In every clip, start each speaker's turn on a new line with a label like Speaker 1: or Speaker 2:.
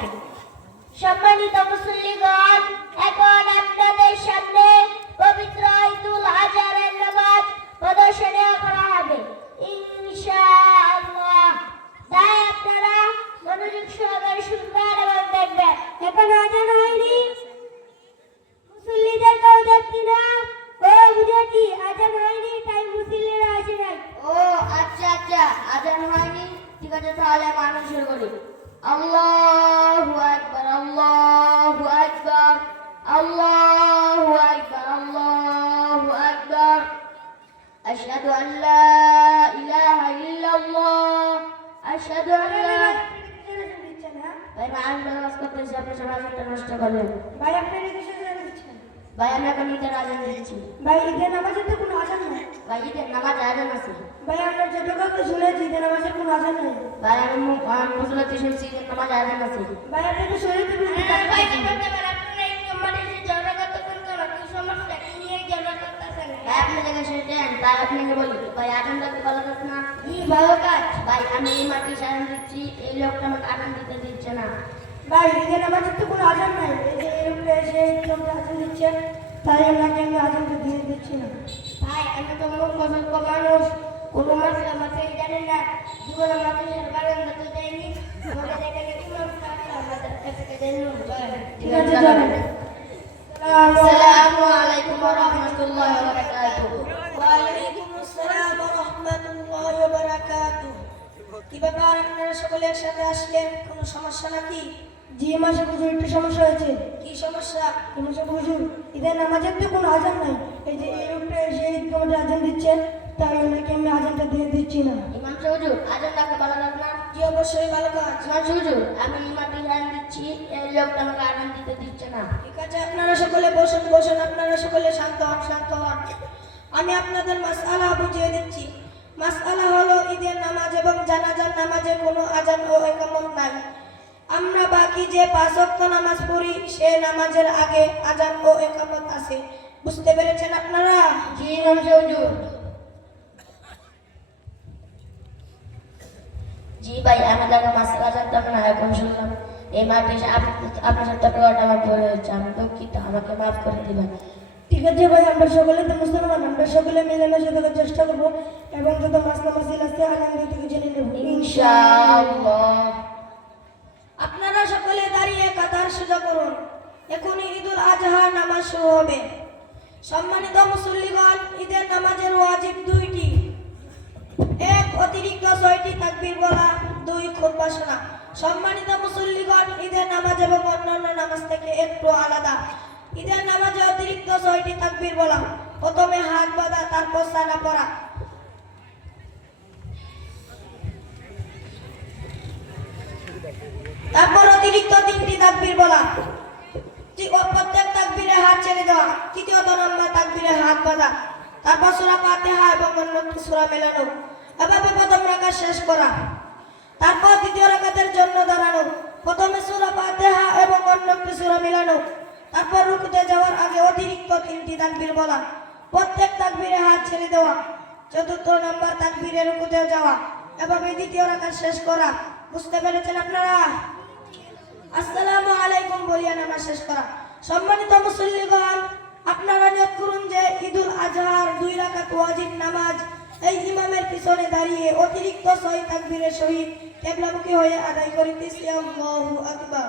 Speaker 1: থাকে। সম্মানিত মুসল্লিগণ, এখন আপনাদের সামনে পবিত্র ঈদুল আজহারের নামাজ করা হবে। ইনশাআল্লাহ। তাই আপনারা মনোযোগ সহকারে শুনবেন এবং দেখবেন। এখন আজান হয়নি। মুসল্লিদের কেউ দেখছি না। ও বুঝেছি, আজান হয়নি, তাই মুসল্লিরা আসে নাই।
Speaker 2: ও আচ্ছা আচ্ছা আজান হয়নি। ঠিক আছে, তাহলে মানুষ শুরু করি আল্লাহু ভাই আমি নামাজ করতেছে আপনি সবাই নষ্ট করলেন
Speaker 1: ভাই আপনার এদেশে দিচ্ছেন
Speaker 2: ভাই আমি এখন ঈদের আজান দিচ্ছি।
Speaker 1: ভাই ঈদের নামাজে তো কোনো আজান নেই।
Speaker 2: ভাই ঈদের নামাজ আজান আছে।
Speaker 1: ভাই আমরা যতটুকু শুনেছি ঈদের নামাজে কোনো আজান নেই।
Speaker 2: ভাই আমি মু- মুসলাতে শুনছি ঈদের নামাজ আজান আছে।
Speaker 1: ভাই আপনি তো শরীরে
Speaker 2: ভাই কি করতে পারে আপনারা এই নম্বরে যে ঝগড়া করতে কোন কোন কি সমস্যা কি নিয়ে ঝগড়া করতেছেন ভাই আপনি জায়গা সেটা তাই আপনাকে ভাই আজানটা কি ভালো না কি ভালো কাজ? ভাই আমি এই মাটি সাজান দিচ্ছি এই লোকটা আমাকে আজান দিতে দিচ্ছে না।
Speaker 1: ভাই ঈদের নামাজের তো কোনো আজান নাই। এই যে এই লোকটা এসে এই লোকটা আজান দিচ্ছে তাই আপনাকে আমি আজানটা দিয়ে দিচ্ছি না।
Speaker 2: ভাই আমি তো মূল পছন্দ মানুষ কোনো মাসলা মাসে জানেন না। জীবনে মানুষের কারণ হতে দেয়নি আমাদের এখানে ইমাম আমাদের কাছে
Speaker 1: ঠিক আছে চলেন
Speaker 2: আলাইকুম ওয়া রাহমাতুল্লাহি ওয়া বারাকাতুহু।
Speaker 1: ওয়ালাইকুম আসসালাম ওয়া রাহমাতুল্লাহি ওয়া বারাকাতুহু। কি ব্যাপার আপনারা সকলে একসাথে আসলেন? কোনো সমস্যা নাকি? জি মাসে হুজুর একটু সমস্যা হয়েছে। কি সমস্যা? কি মাসে হুজুর? ঈদের নামাজের তো কোনো আজান নাই। এই যে এই লোকটা এসে ঈদ কমিটি আজান দিচ্ছে তাই ওনাকে আমি আজানটা দিয়ে দিচ্ছি না।
Speaker 2: ইমাম হুজুর আজান ডাকে ভালো না?
Speaker 1: জি অবশ্যই ভালো কাজ
Speaker 2: ইমাম হুজুর আমি দিচ্ছি এই লোকটা আমাকে আজান দিতে দিচ্ছে না।
Speaker 1: ঠিক আছে আপনারা সকলে বসুন বসুন আপনারা সকলে শান্ত হন শান্ত হন। আমি আপনাদের মাসআলা বুঝিয়ে দিচ্ছি। মাসআলা হলো ঈদের নামাজ এবং জানাজার নামাজে কোনো আজান ও একামত নাই। আমরা বাকি যে পাঁচ ওয়াক্ত নামাজ পড়ি সে নামাজের আগে আজান ও একামত আছে। বুঝতে পেরেছেন আপনারা?
Speaker 2: জি হুজুর। জি ভাই আমি তাকে মাসলা জানতাম না এখন শুনলাম। এই মাটি আপনার সাথে আমার ভুল হয়েছে। আমি দুঃখিত আমাকে মাফ করে দিবেন।
Speaker 1: ঠিক আছে ভাই আমরা সকলে তো মুসলমান আমরা সকলে মিলেমিশে থাকার চেষ্টা করব। এবং যত মাসলা মাসিল আছে আলহামদুলিল্লাহ থেকে জেনে নেব।
Speaker 2: ইনশাআল্লাহ।
Speaker 1: আপনারা সকলে দাঁড়িয়ে কাতার সোজা করুন। এখনই ঈদুল আজহা নামাজ শুরু হবে। সম্মানিত মুসল্লিগণ ঈদের নামাজের ওয়াজিব দুইটি। এক অতিরিক্ত ছয়টি তাকবীর বলা। দুই খুতবা শোনা। সম্মানিত মুসল্লিগণ ঈদের নামাজ এবং অন্যান্য নামাজ থেকে একটু আলাদা। ঈদের নামাজে অতিরিক্ত ছয়টি তাকবির বলা প্রথমে হাত বাঁধা, তারপর সানা পড়া। তারপর অতিরিক্ত তিনটি তাকবির বলা। প্রত্যেক তাকবিরে হাত ছেড়ে দেওয়া। তৃতীয়ত নম্বর তাকবিরে হাত বাঁধা। তারপর সূরা ফাতিহা এবং অন্য সূরা মেলানো। এভাবে প্রথম রাকাত শেষ করা। তারপর দ্বিতীয় রাকাতের রুকুতে যাওয়ার আগে অতিরিক্ত তিনটি তাকবীর বলা। প্রত্যেক তাকবীরে হাত ছেড়ে দেওয়া, চতুর্থ নম্বর তাকবীরে রুকুতে যাওয়া এভাবে দ্বিতীয় রাকাত শেষ করা। বুঝতে পেরেছেন আপনারা? আসসালামু আলাইকুম বলিয়া নামাজ শেষ করা। সম্মানিত মুসল্লিগণ, আপনারা নিয়ত করুন যে ঈদুল আজহার দুই রাকাত ওয়াজিব নামাজ এই ইমামের পিছনে দাঁড়িয়ে অতিরিক্ত ছয় তাকবীরের সহিত কেবলামুখী হয়ে আদায় করিতেছি। আল্লাহু আকবার।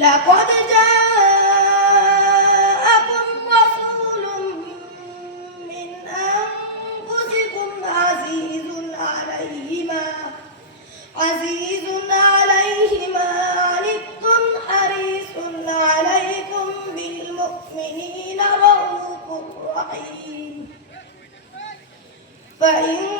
Speaker 1: لقد جاءكم رسول من أنفسكم عزيز عليه ما عزيز عليه ما عنتم حريص عليكم بالمؤمنين رؤوف رحيم. فإن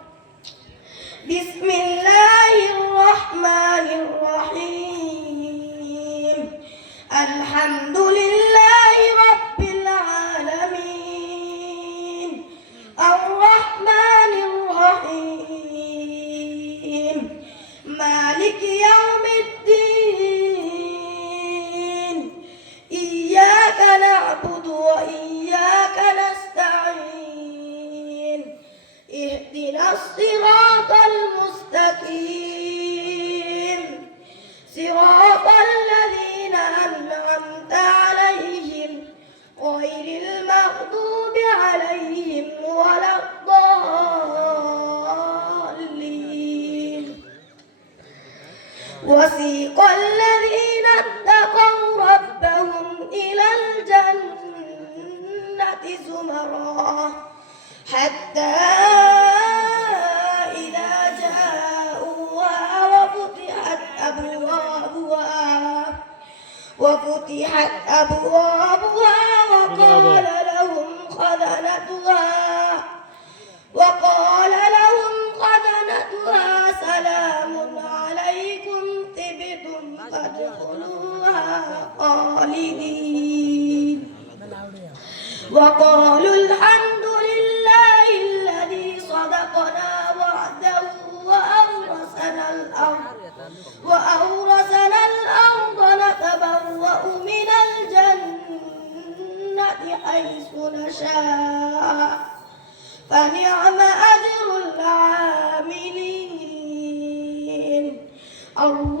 Speaker 1: بسم الله الرحمن الرحيم. الحمد زمرا حتى إذا جاءوها وفتحت أبوابها وفتحت أبوابها وقال لهم خزنتها وقال لهم خزنتها سلام عليكم طبتم فادخلوها خالدين. وقالوا الحمد لله الذي صدقنا وعده وأورثنا الأرض وأورثنا الأرض نتبوأ من الجنة حيث نشاء. فنعم أجر العاملين. الله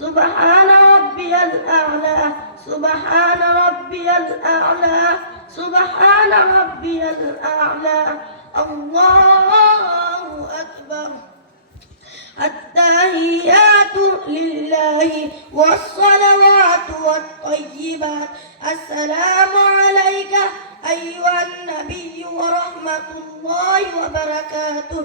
Speaker 1: سبحان ربي الأعلى سبحان ربي الأعلى سبحان ربي الأعلى. الله أكبر. التحيات لله والصلوات والطيبات. السلام عليك أيها النبي ورحمة الله وبركاته.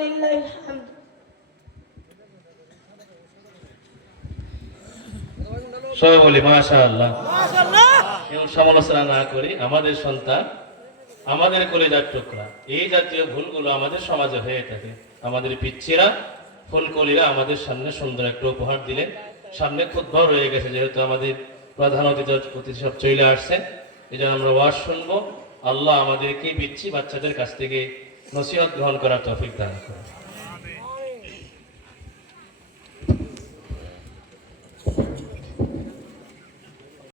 Speaker 1: ولله الحمد
Speaker 3: সবাই বলি মাশা আল্লাহ কেউ সমালোচনা না করি আমাদের সন্তান আমাদের কলেজার টুকরা এই জাতীয় ভুলগুলো আমাদের সমাজে হয়ে থাকে আমাদের পিচ্ছিরা ফুলকলিরা আমাদের সামনে সুন্দর একটা উপহার দিলেন সামনে খুদ্ রয়ে গেছে যেহেতু আমাদের প্রধান অতিথি অতিথি সব চলে আসছে এই জন্য আমরা ওয়াজ শুনবো আল্লাহ আমাদেরকে পিচ্ছি বাচ্চাদের কাছ থেকে নসিহত গ্রহণ করার তৌফিক দান করে